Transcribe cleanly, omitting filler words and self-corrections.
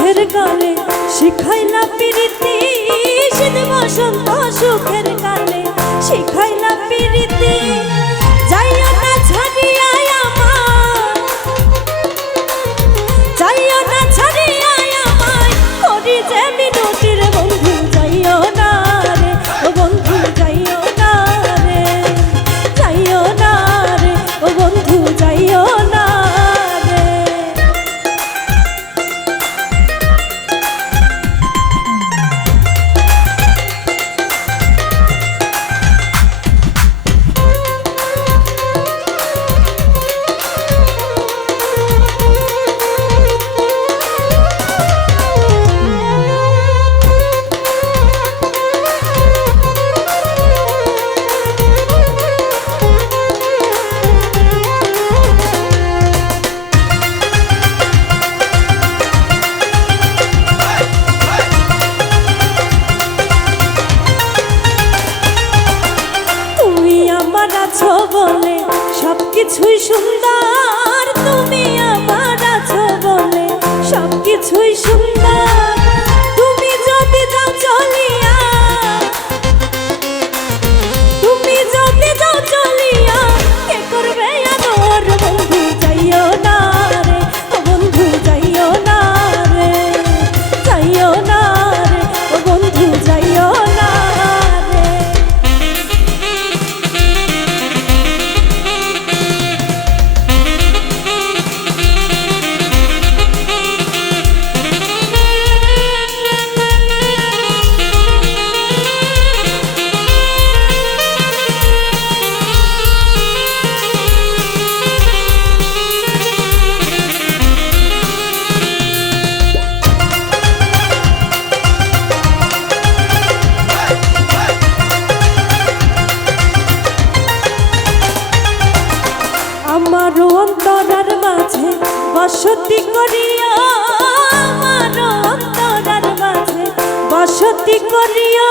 সুখের কালে শিখাইলা প্রীতি, শীত বসন্ত সুখের কালে শিখাইলা প্রীতি। যাইও না ছাড়িয়া আমার, যাইও না ছাড়িয়া আমায়, করি যে মিনতির বন্ধু যাইও না রে, ও বন্ধু যাইও না রে, যাইও না রে, ও বন্ধু যাইও না রে। আছো বলে সবকিছুই সুন্দর, তুমি আমার আছো বলে সবকিছুই সুন্দর। তুমি যদি যাও চলিয়া, তুমি যদি যাও চলিয়া, কে করবে আদর বন্ধু যাইও না রে, ও বন্ধু যাইও না রে, যাইও না রে, ও বন্ধু যাইও না রে। আমারও অন্তরার মাঝে বসতি করিয়া, আমারও অন্তরার মাঝে বসতি করিয়া।